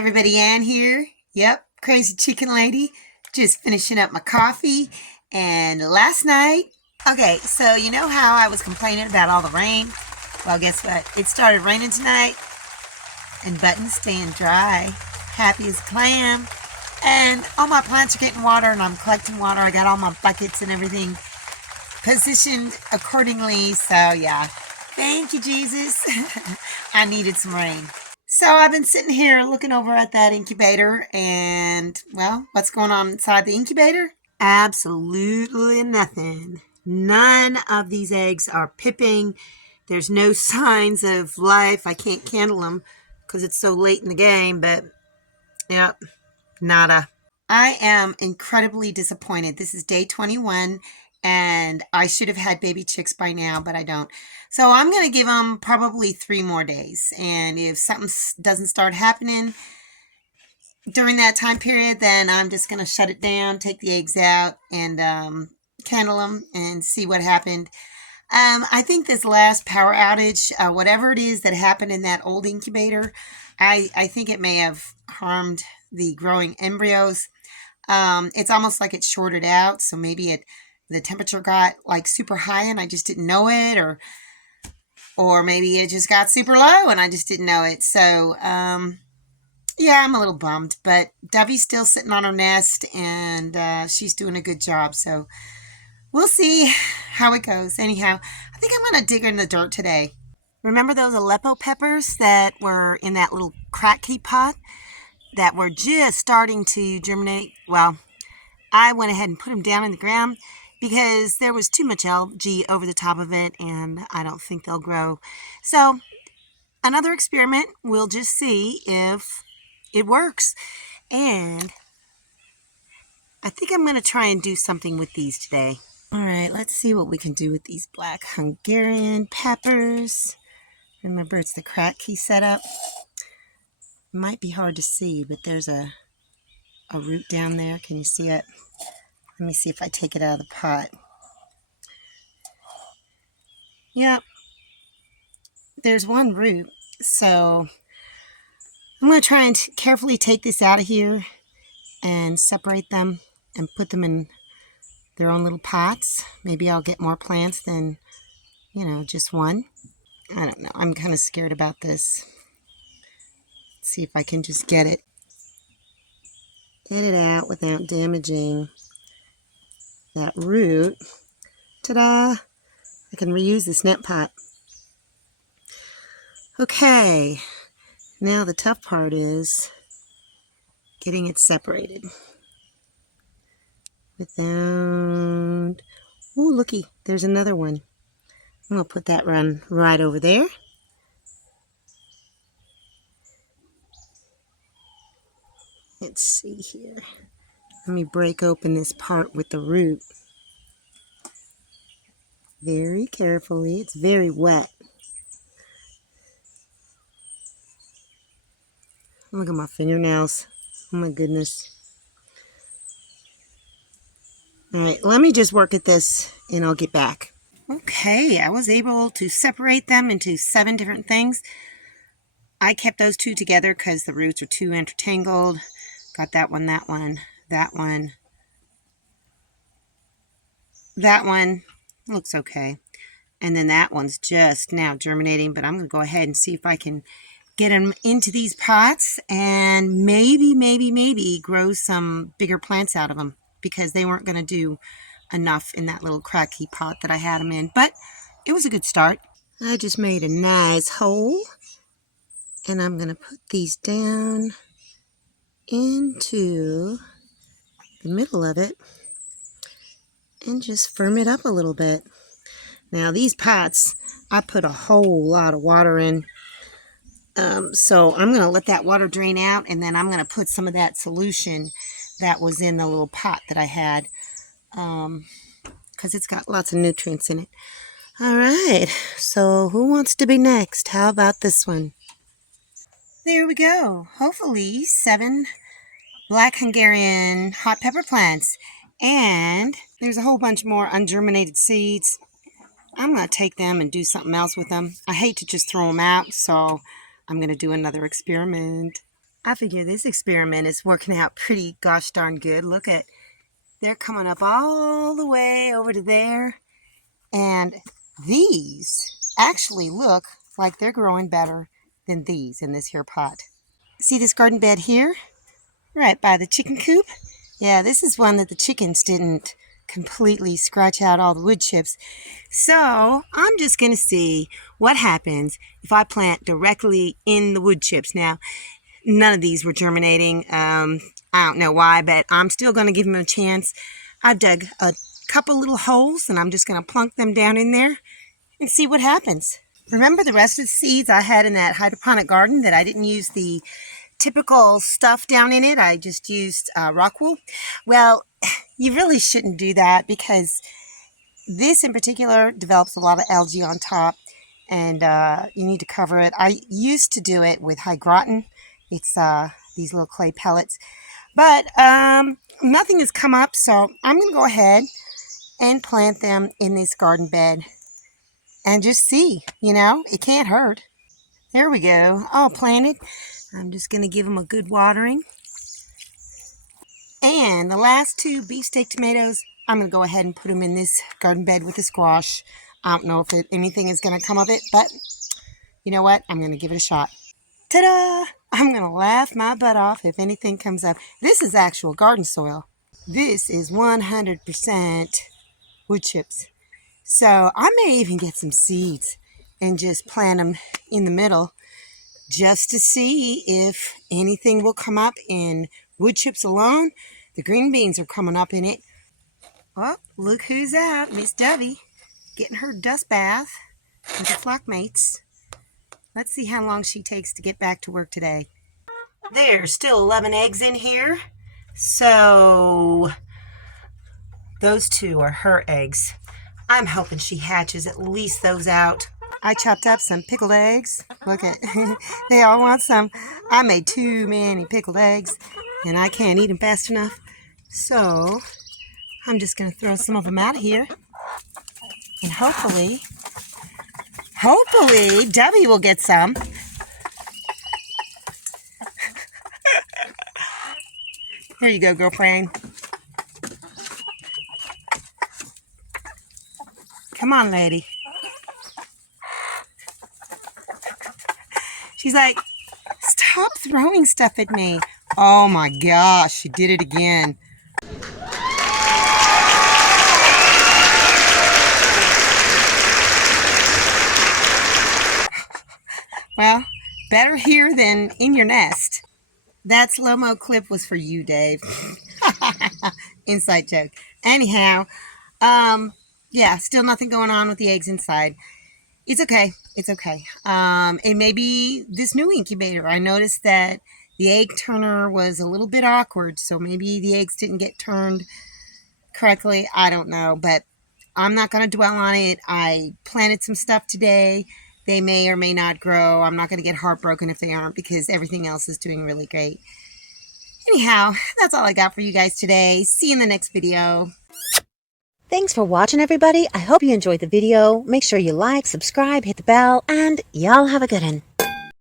everybody, Ann here. Yep, crazy chicken lady. Just finishing up my coffee. And last night, okay, so you know how I was complaining about all the rain? Well, guess what? It started raining tonight, and Button's staying dry. Happy as a clam. And all my plants are getting water, and I'm collecting water. I got all my buckets and everything positioned accordingly. So, yeah. Thank you, Jesus. I needed some rain. So I've been sitting here looking over at that incubator and, well, what's going on inside the incubator? Absolutely nothing. None of these eggs are pipping. There's no signs of life. I can't candle them because it's so late in the game, but, yep, nada. I am incredibly disappointed. This is day 21, and I should have had baby chicks by now, but I don't. So I'm going to give them probably 3 more days. And if something doesn't start happening during that time period, then I'm just going to shut it down, take the eggs out, and candle them and see what happened. I think this last power outage, whatever it is that happened in that old incubator, I think it may have harmed the growing embryos. It's almost like it shorted out, so maybe the temperature got like super high and I just didn't know it, or maybe it just got super low and I just didn't know it. So yeah, I'm a little bummed, but Dovey's still sitting on her nest, and she's doing a good job. So we'll see how it goes. Anyhow, I think I'm going to dig in the dirt today. Remember those Aleppo peppers that were in that little crack key pot that were just starting to germinate? Well, I went ahead and put them down in the ground because there was too much algae over the top of it, and I don't think they'll grow. So another experiment. We'll just see if it works. And I think I'm going to try and do something with these today. All right, let's see what we can do with these black Hungarian peppers. Remember, it's the crack key setup. It might be hard to see, but there's a root down there. Can you see it? Let me see if I take it out of the pot. Yep, there's one root. So I'm going to try and carefully take this out of here and separate them and put them in their own little pots. Maybe I'll get more plants than, just one. I don't know. I'm kind of scared about this. Let's see if I can just get it out without damaging that root. Ta-da! I can reuse this net pot. Okay, now the tough part is getting it separated without... Ooh, looky, there's another one. I'm going to put that one right over there. Let's see here. Let me break open this part with the root. Very carefully. It's very wet. Look at my fingernails. Oh my goodness. All right, let me just work at this and I'll get back. Okay, I was able to separate them into 7 different things. I kept those 2 together because the roots are too intertangled. Got that one, that one, that one. That one looks okay. And then that one's just now germinating, but I'm going to go ahead and see if I can get them into these pots and maybe grow some bigger plants out of them, because they weren't going to do enough in that little cracky pot that I had them in. But it was a good start. I just made a nice hole, and I'm going to put these down into the middle of it and just firm it up a little bit. Now these pots, I put a whole lot of water in. So I'm going to let that water drain out, and then I'm going to put some of that solution that was in the little pot that I had, because it's got lots of nutrients in it. All right, so who wants to be next? How about this one? There we go. Hopefully 7 black Hungarian hot pepper plants. And there's a whole bunch more ungerminated seeds. I'm going to take them and do something else with them. I hate to just throw them out, so I'm going to do another experiment. I figure this experiment is working out pretty gosh darn good. Look at, they're coming up all the way over to there. And these actually look like they're growing better than these in this here pot. See this garden bed here? Right by the chicken coop? Yeah, this is one that the chickens didn't completely scratch out all the wood chips. So I'm just going to see what happens if I plant directly in the wood chips. Now, none of these were germinating. I don't know why, but I'm still going to give them a chance. I've dug a couple little holes, and I'm just going to plunk them down in there and see what happens. Remember the rest of the seeds I had in that hydroponic garden that I didn't use the typical stuff down in it? I just used rock wool. Well, you really shouldn't do that because this in particular develops a lot of algae on top, and you need to cover it. I used to do it with high gratin. It's these little clay pellets, but nothing has come up, so I'm going to go ahead and plant them in this garden bed and just see. You know, it can't hurt. There we go, all planted. I'm just going to give them a good watering. And the last two beefsteak tomatoes, I'm going to go ahead and put them in this garden bed with the squash. I don't know if anything is going to come of it, but you know what? I'm going to give it a shot. Ta-da! I'm going to laugh my butt off if anything comes up. This is actual garden soil. This is 100% wood chips. So I may even get some seeds and just plant them in the middle just to see if anything will come up in wood chips alone. The green beans are coming up in it. Oh, look who's out. Miss Dovey getting her dust bath with her flockmates. Let's see how long she takes to get back to work today. There's still 11 eggs in here. So those two are her eggs. I'm hoping she hatches at least those out. I chopped up some pickled eggs. Look at, they all want some. I made too many pickled eggs, and I can't eat them fast enough. So I'm just going to throw some of them out of here. And hopefully, Dovey will get some. Here you go, girlfriend. Come on, lady. She's like, stop throwing stuff at me. Oh my gosh, she did it again. Well, better here than in your nest. That slow-mo clip was for you, Dave. Inside joke. Anyhow, yeah, still nothing going on with the eggs inside. It's okay. It's okay. It may be this new incubator. I noticed that the egg turner was a little bit awkward, so maybe the eggs didn't get turned correctly. I don't know, but I'm not going to dwell on it. I planted some stuff today. They may or may not grow. I'm not going to get heartbroken if they aren't because everything else is doing really great. Anyhow, that's all I got for you guys today. See you in the next video. Thanks for watching, everybody. I hope you enjoyed the video. Make sure you like, subscribe, hit the bell, and y'all have a good one.